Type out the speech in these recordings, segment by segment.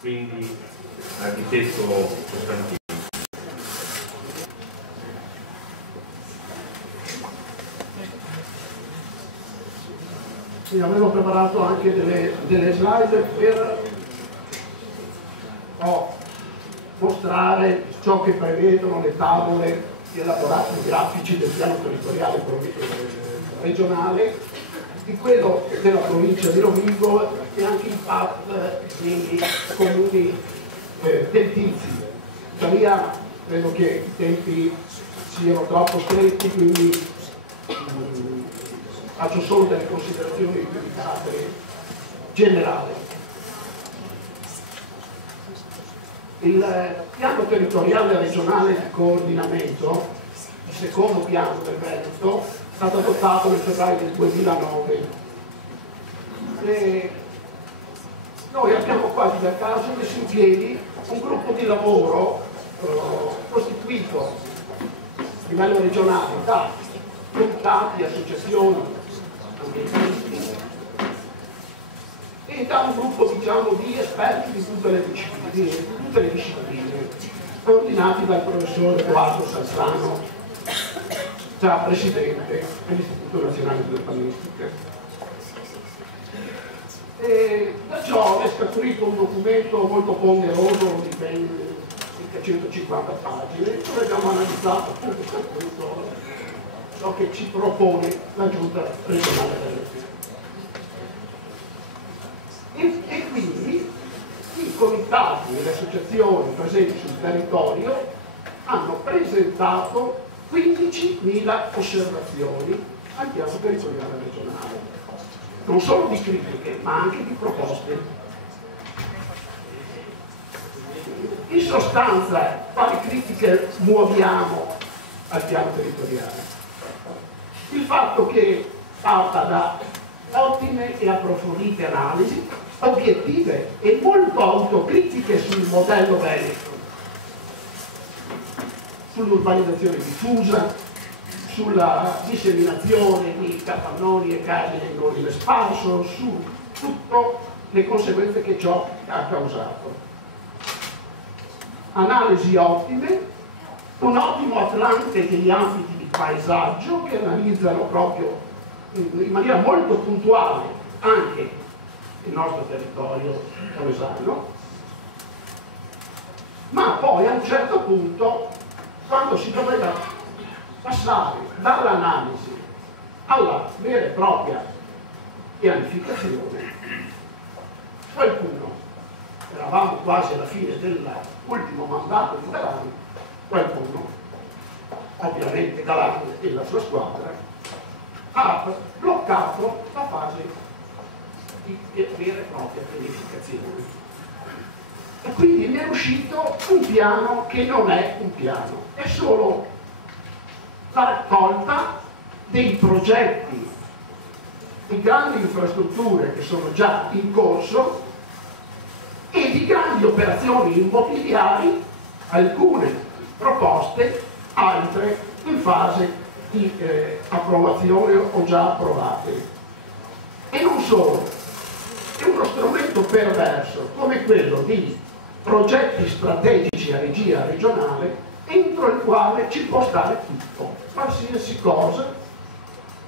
Quindi architetto Costantino. Sì, avevo preparato anche delle slide per mostrare ciò che prevedono le tavole di elaborati grafici del piano territoriale regionale, di quello della provincia di Rovigo e anche il PAT dei comuni del Tizi. Tuttavia credo che i tempi siano troppo stretti, quindi faccio solo delle considerazioni più di carattere generale. Il piano territoriale regionale di coordinamento, il secondo piano del Veneto, è stato adottato nel febbraio del 2009. E noi abbiamo quasi per caso messo in piedi un gruppo di lavoro costituito a livello regionale da comitati, associazioni, ambientalisti e da un gruppo, diciamo, di esperti di tutte le discipline, coordinati dal professor Edoardo Salzano, già presidente dell'Istituto Nazionale di Urbanistica. E da ciò è scaturito un documento molto ponderoso di ben circa 150 pagine, dove abbiamo analizzato appunto ciò che ci propone la Giunta regionale veneziana. E quindi i comitati e le associazioni presenti sul territorio hanno presentato 15.000 osservazioni al piano territoriale regionale, non solo di critiche ma anche di proposte. In sostanza, quali critiche muoviamo al piano territoriale? Il fatto che parta da ottime e approfondite analisi, obiettive e molto autocritiche sul modello veneto, sull'urbanizzazione diffusa, sulla disseminazione di capannoni e case in ordine sparso, su tutte le conseguenze che ciò ha causato. Analisi ottime, un ottimo atlante degli ambiti di paesaggio che analizzano proprio in maniera molto puntuale anche il nostro territorio romesano, ma poi a un certo punto, quando si doveva passare dall'analisi alla vera e propria pianificazione, qualcuno, eravamo quasi alla fine dell'ultimo mandato di Galan, qualcuno, ovviamente Galan e la sua squadra, ha bloccato la fase di vera e propria pianificazione. E quindi ne è uscito un piano che non è un piano, è solo la raccolta dei progetti di grandi infrastrutture che sono già in corso e di grandi operazioni immobiliari, alcune proposte, altre in fase di approvazione o già approvate. E non solo, è uno strumento perverso come quello di progetti strategici a regia regionale entro il quale ci può stare tutto, qualsiasi cosa,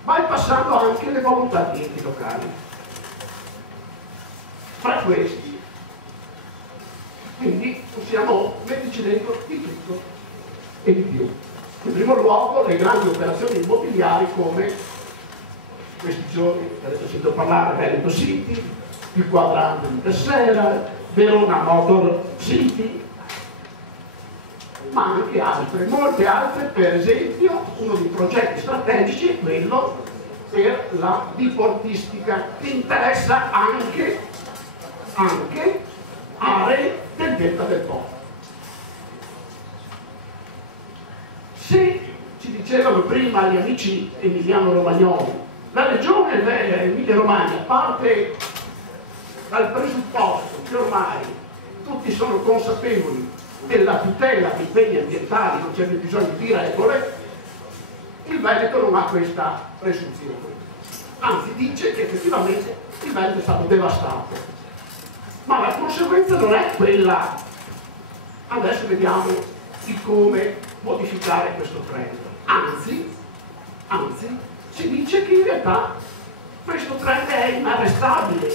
bypassando anche le volontà di enti locali. Fra questi, quindi possiamo metterci dentro di tutto e di più. In primo luogo le grandi operazioni immobiliari come questi giorni avete sentito parlare Veneto City, il quadrante di Tessera, Verona Motor City, ma anche altre, molte altre. Per esempio uno dei progetti strategici è quello per la diportistica, che interessa anche aree del delta del Po. Se ci dicevano prima gli amici emiliano-romagnoli, la regione Emilia-Romagna parte dal presupposto che ormai tutti sono consapevoli della tutela dei beni ambientali, non c'è più bisogno di regole. Il Veneto non ha questa presunzione, anzi dice che effettivamente il Veneto è stato devastato, ma la conseguenza non è quella. Adesso vediamo di come modificare questo trend. Anzi, si dice che in realtà questo trend è inarrestabile,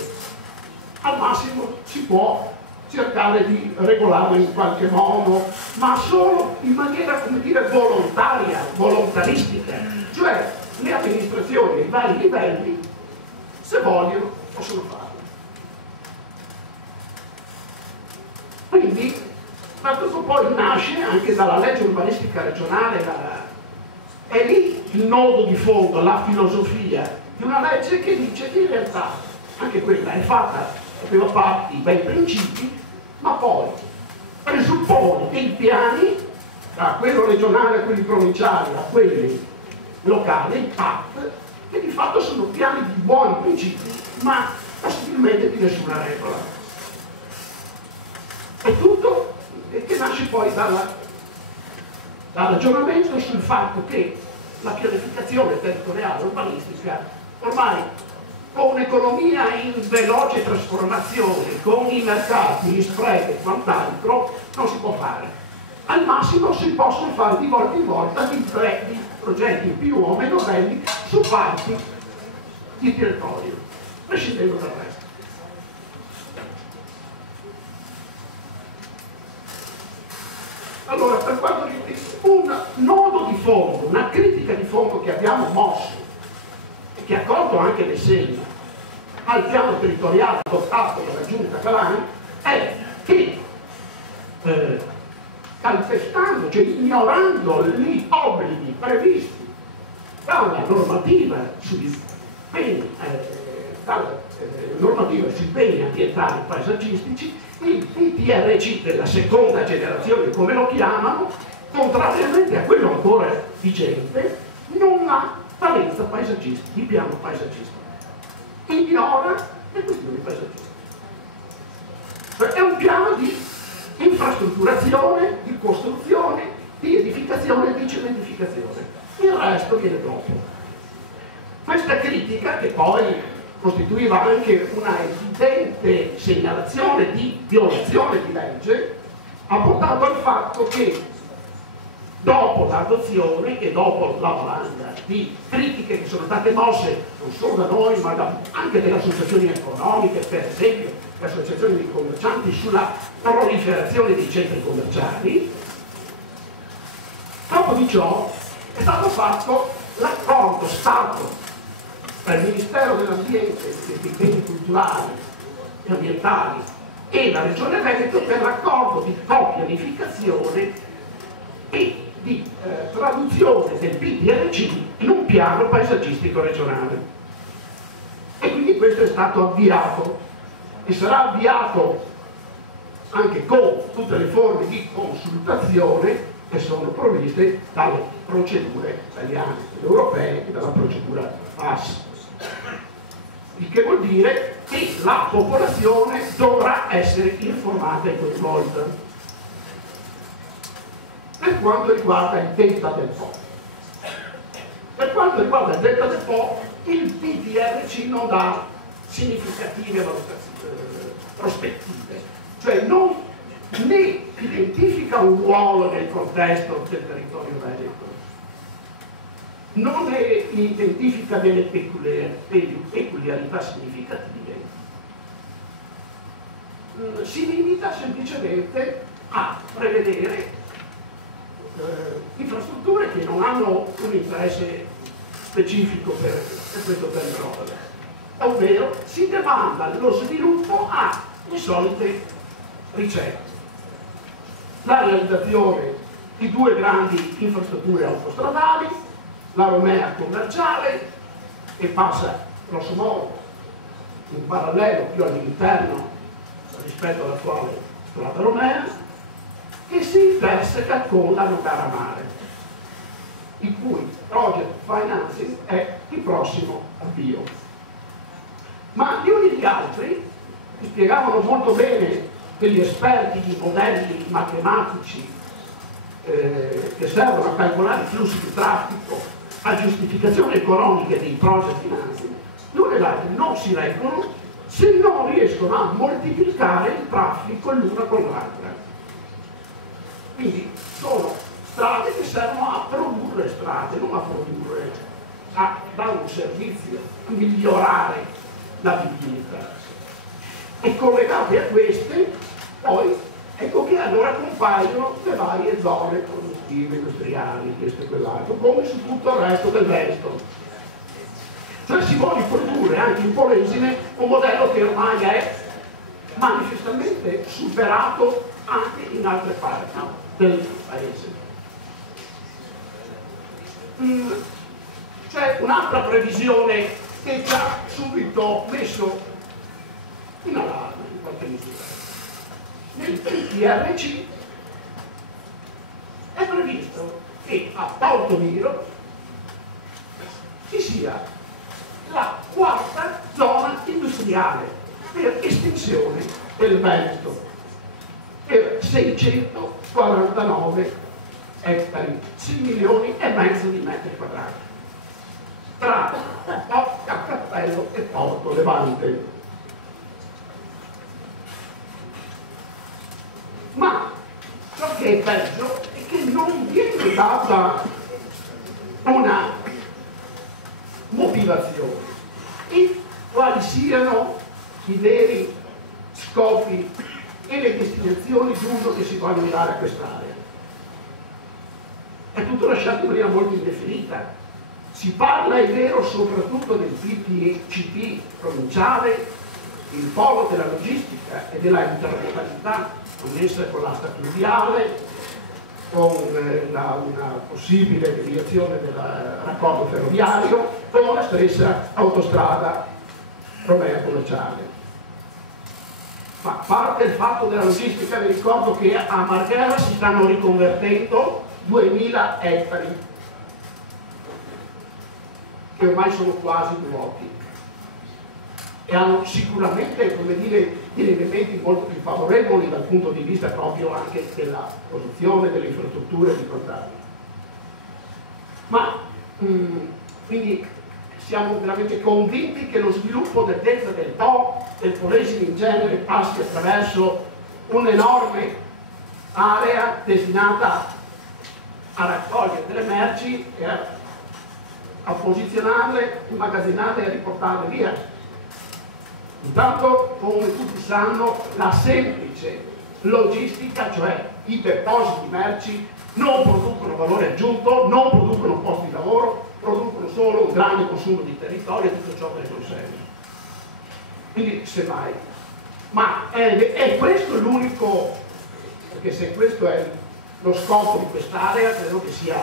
al massimo si può cercare di regolarlo in qualche modo, ma solo in maniera, come dire, volontaria, volontaristica, cioè le amministrazioni ai vari livelli, se vogliono, possono farlo. Quindi, ma tutto poi nasce anche dalla legge urbanistica regionale, è lì il nodo di fondo, la filosofia di una legge che dice che in realtà anche quella è fatta, aveva fatti bei principi, ma poi presuppone dei piani, da quello regionale a quelli provinciali a quelli locali, i PAT, che di fatto sono piani di buoni principi, ma possibilmente di nessuna regola. È tutto che nasce poi dal ragionamento sul fatto che la pianificazione territoriale urbanistica ormai, con un'economia in veloce trasformazione, con i mercati, gli spread e quant'altro, non si può fare. Al massimo si possono fare di volta in volta di progetti più o meno belli su parti di territorio, prescindendo dal resto. Allora, per quanto riguarda un nodo di fondo, una critica di fondo che abbiamo mosso, che ha colto anche le segni al piano territoriale adottato dalla Giunta Galani, è che calpestando, cioè ignorando gli obblighi previsti dalla normativa sui beni, sui beni ambientali e paesaggistici, il PTRC della seconda generazione, come lo chiamano, contrariamente a quello ancora vigente, non ha valenza paesaggistica, di piano paesaggistico. Ignora le questioni paesaggistiche. Cioè è un piano di infrastrutturazione, di costruzione, di edificazione e di cementificazione. Il resto viene dopo. Questa critica, che poi costituiva anche una evidente segnalazione di violazione di legge, ha portato al fatto che dopo l'adozione e dopo la valanga di critiche che sono state mosse non solo da noi ma anche dalle associazioni economiche, per esempio le associazioni di commercianti, sulla proliferazione dei centri commerciali, dopo di ciò è stato fatto l'accordo Stato tra il Ministero dell'Ambiente e dei beni culturali e ambientali e la Regione Veneto per l'accordo di copianificazione e di traduzione del PDRC in un piano paesaggistico regionale. E quindi questo è stato avviato e sarà avviato anche con tutte le forme di consultazione che sono provviste dalle procedure italiane, europee e dalla procedura PAS. Il che vuol dire che la popolazione dovrà essere informata e coinvolta. Per quanto riguarda il delta del Po. Per quanto riguarda il delta del Po, il PDRC non dà significative prospettive, cioè non né identifica un ruolo nel contesto del territorio veneto, non ne identifica delle peculiarità significative, si limita semplicemente a prevedere infrastrutture che non hanno un interesse specifico per questo territorio, ovvero si demanda lo sviluppo a insolite ricette. La realizzazione di 2 grandi infrastrutture autostradali, la Romea commerciale, che passa grosso modo in parallelo più all'interno rispetto all'attuale strada Romea, che si interseca con la Nogara Mare. il cui project financing è il prossimo avvio. Ma gli uni gli altri mi spiegavano molto bene degli esperti di modelli matematici che servono a calcolare i flussi di traffico, a giustificazioni economiche dei project financing. Gli uni e gli altri non si reggono se non riescono a moltiplicare il traffico l'una con l'altra. Quindi sono strade che servono a produrre strade, non a produrre, a dare un servizio, a migliorare la vivibilità. E collegate a queste, poi, ecco che allora compaiono le varie zone produttive, industriali, questo e quell'altro, come su tutto il resto del resto. Cioè si vuole produrre anche in Polesine un modello che ormai è manifestamente superato anche in altre parti del paese. C'è un'altra previsione che ci ha subito messo in allarme in qualche misura. Nel PRC è previsto che a Portomiro ci sia la quarta zona industriale per estensione del Veneto per 649 ettari, 6 milioni e mezzo di metri quadrati tra Cappello e Porto Levante. Ma ciò che è peggio è che non viene data una motivazione e quali siano i veri scopi e le destinazioni d'uso che si vogliono dare a quest'area. È tutto lasciato in maniera molto indefinita. Si parla, è vero, soprattutto del PTCP provinciale, il polo della logistica e della intermodalità connessa con l'asta fluviale, con una possibile deviazione del raccordo ferroviario, con la stessa autostrada Romea Commerciale. Ma a parte il fatto della logistica, vi ricordo che a Marghera si stanno riconvertendo 2000 ettari che ormai sono quasi vuoti e hanno sicuramente, come dire, degli elementi molto più favorevoli dal punto di vista proprio anche della produzione, delle infrastrutture e di quant'altro. Ma quindi siamo veramente convinti che lo sviluppo del delta del Po, del Polesine in genere, passi attraverso un'enorme area destinata a raccogliere delle merci e a posizionarle, immagazzinarle e a riportarle via. Intanto, come tutti sanno, la semplice logistica, cioè i depositi merci, non producono valore aggiunto, non producono posti di lavoro, producono solo un grande consumo di territorio e tutto ciò che ne consegue. Quindi, semmai. Ma è questo l'unico, perché se questo è lo scopo di quest'area, credo che sia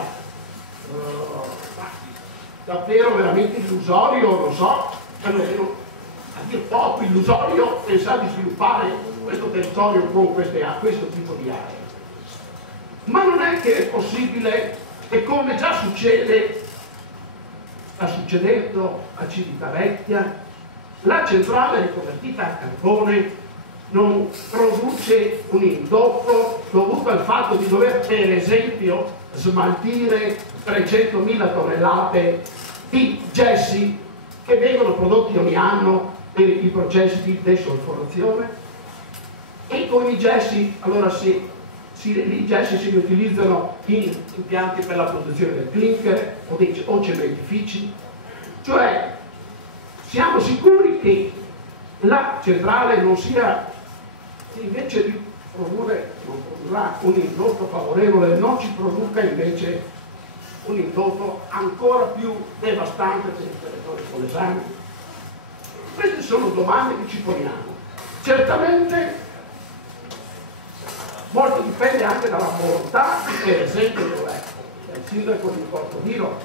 davvero veramente illusorio, non so, almeno a dir poco illusorio pensare di sviluppare questo territorio con questo tipo di aree. Ma non è che è possibile, e come già succede, sta succedendo a Civitavecchia, la centrale riconvertita a carbone non produce un indotto dovuto al fatto di dover, per esempio, smaltire 300.000 tonnellate di gessi che vengono prodotti ogni anno per i processi di desolforazione. E con i gessi, allora i gessi si riutilizzano in impianti per la produzione del clinker o cementifici. Cioè, siamo sicuri che la centrale non sia, invece di produrre, non produrrà un indotto favorevole, non ci produca invece un indotto ancora più devastante per il territorio polesano? Queste sono domande che ci poniamo. Certamente molto dipende anche dalla volontà, per esempio, del sindaco di Portomiro.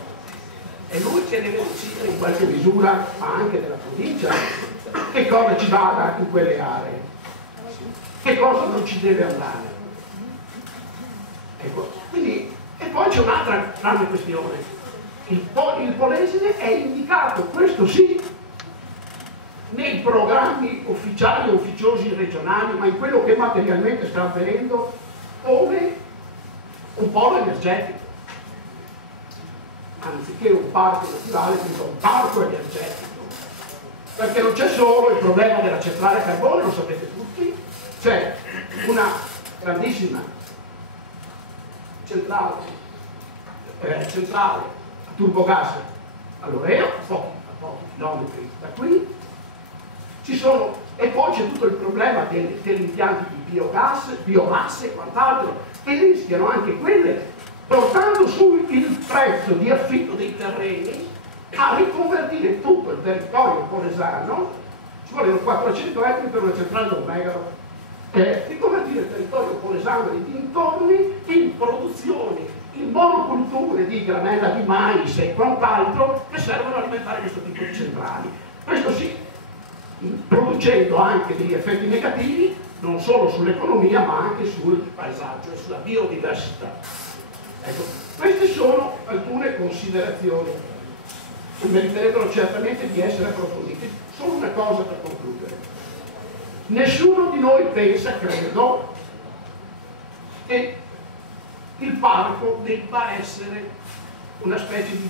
È lui che deve decidere in qualche misura, ma anche della provincia, che cosa ci vada in quelle aree, che cosa non ci deve andare. Ecco, quindi è poi c'è un'altra grande questione. Il Polesine è indicato, questo sì, nei programmi ufficiali e ufficiosi regionali, ma in quello che materialmente sta avvenendo, come un polo energetico. Anziché un parco naturale, quindi un parco energetico. Perché non c'è solo il problema della centrale a carbone, lo sapete tutti, c'è una grandissima centrale a turbogas all'Oreo, a pochi chilometri da qui, e poi c'è tutto il problema degli impianti di biogas, biomasse e quant'altro, che rischiano anche quelle, portando su il prezzo di affitto dei terreni, a riconvertire tutto il territorio polesano. Ci vogliono 400 ettari per una centrale da 1 megawatt, riconvertire il territorio polesano e i dintorni in produzioni, in monoculture di granella di mais e quant'altro che servono a alimentare questo tipo di centrali. Questo sì, producendo anche degli effetti negativi non solo sull'economia ma anche sul paesaggio e sulla biodiversità. Ecco, queste sono alcune considerazioni che meriterebbero certamente di essere approfondite. Solo una cosa per concludere: nessuno di noi pensa, credo, che il parco debba essere una specie di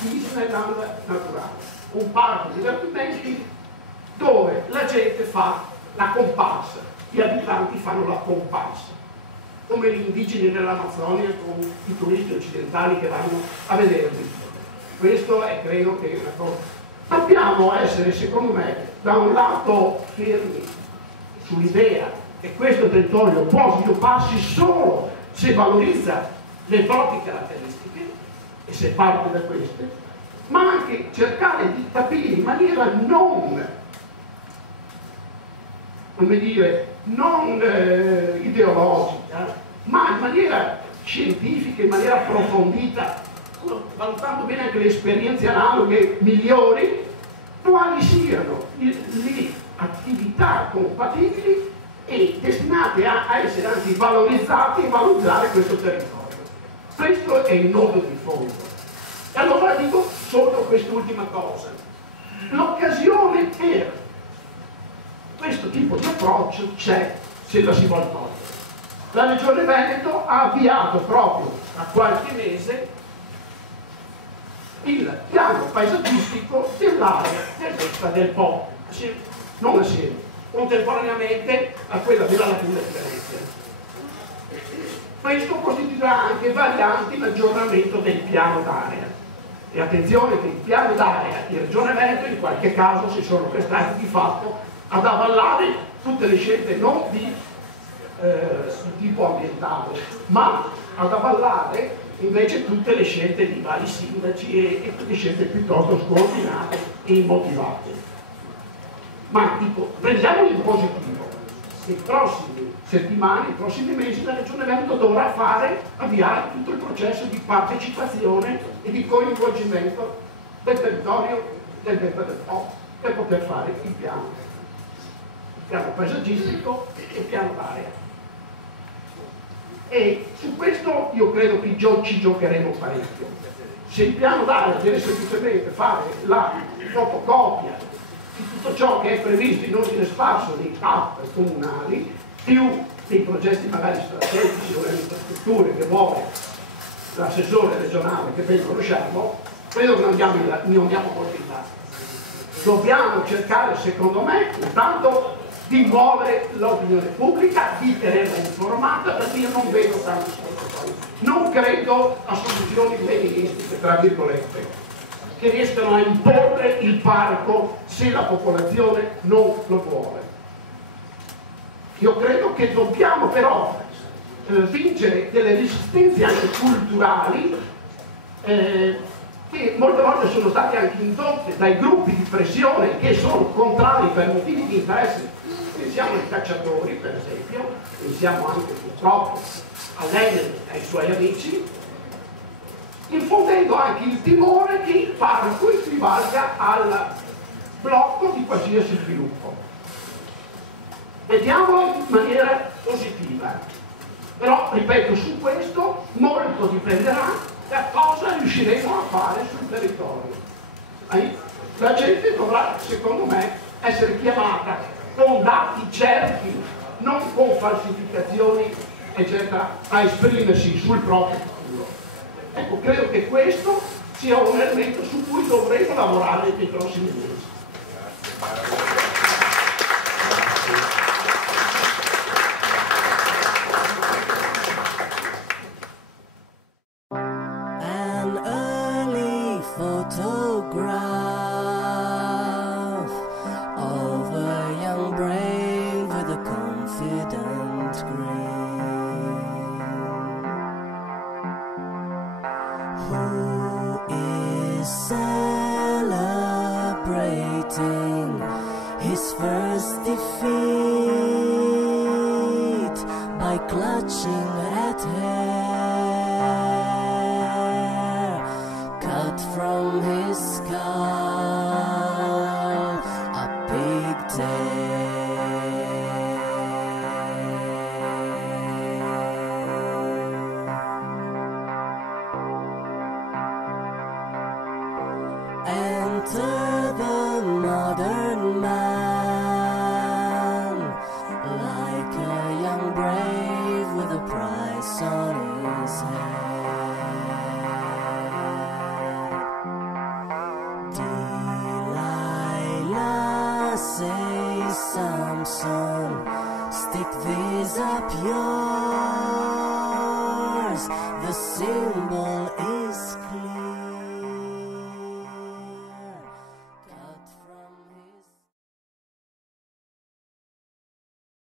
Disneyland naturale, un parco di divertimenti dove la gente fa la comparsa, gli abitanti fanno la comparsa, come gli indigeni dell'Amazzonia con i turisti occidentali che vanno a vederli. Questo è, credo che è una cosa. Dobbiamo essere, secondo me, da un lato fermi sull'idea che questo territorio può svilupparsi solo se valorizza le proprie caratteristiche e se parte da queste, ma anche cercare di capire in maniera non, come dire, non ideologica, ma in maniera scientifica, in maniera approfondita, valutando bene anche le esperienze analoghe migliori, quali siano le attività compatibili e destinate a essere anzi valorizzate e valorizzare questo territorio. Questo è il nodo di fondo. E allora dico solo quest'ultima cosa. L'occasione per questo tipo di approccio c'è, se la si vuole togliere. La Regione Veneto ha avviato proprio da qualche mese il piano paesaggistico dell'area del Delta del Po, non assieme, contemporaneamente a quella della laguna di Venezia. Questo costituirà anche varianti l'aggiornamento del piano d'area. E attenzione che il piano d'area di Regione Veneto in qualche caso si sono prestati di fatto ad avallare tutte le scelte non di tipo ambientale, ma ad avallare invece tutte le scelte di vari sindaci e tutte scelte piuttosto scoordinate e immotivate. Ma dico, prendiamolo in positivo. Nei prossimi settimane, nei prossimi mesi la Regione Veneto dovrà avviare tutto il processo di partecipazione e di coinvolgimento del territorio del Delta del Po per poter fare il piano paesaggistico e il piano d'area. E su questo io credo che ci giocheremo parecchio. Se il piano d'area deve semplicemente fare la fotocopia di tutto ciò che è previsto in ordine sparso nei PAP comunali, più dei progetti magari strategici o delle infrastrutture che vuole l'assessore regionale, che ben conosciamo, credo che non andiamo molto in là. Dobbiamo cercare, secondo me, intanto di muovere l'opinione pubblica, di tenerla informata, perché io non vedo tanti protocolli. Non credo a soluzioni leninistiche, tra virgolette, che riescano a imporre il parco se la popolazione non lo vuole. Io credo che dobbiamo però vincere delle resistenze anche culturali che molte volte sono state anche indotte dai gruppi di pressione che sono contrari per motivi di interesse. Pensiamo ai cacciatori, per esempio, pensiamo anche purtroppo all'Enel e ai suoi amici, infondendo anche il timore che il parco equivalga al blocco di qualsiasi sviluppo. Vediamolo in maniera positiva. Però, ripeto, su questo molto dipenderà da cosa riusciremo a fare sul territorio. La gente dovrà, secondo me, essere chiamata con dati certi, non con falsificazioni, eccetera, a esprimersi sul proprio futuro. Ecco, credo che questo sia un elemento su cui dovremo lavorare nei prossimi mesi. An early photograph of a young brave with a confident grin, who is celebrating his first defeat by clutching at hair cut from his skull, a pigtail. Enter the modern man, like a young brave with a price on his head. Delilah says, Samson, stick these up your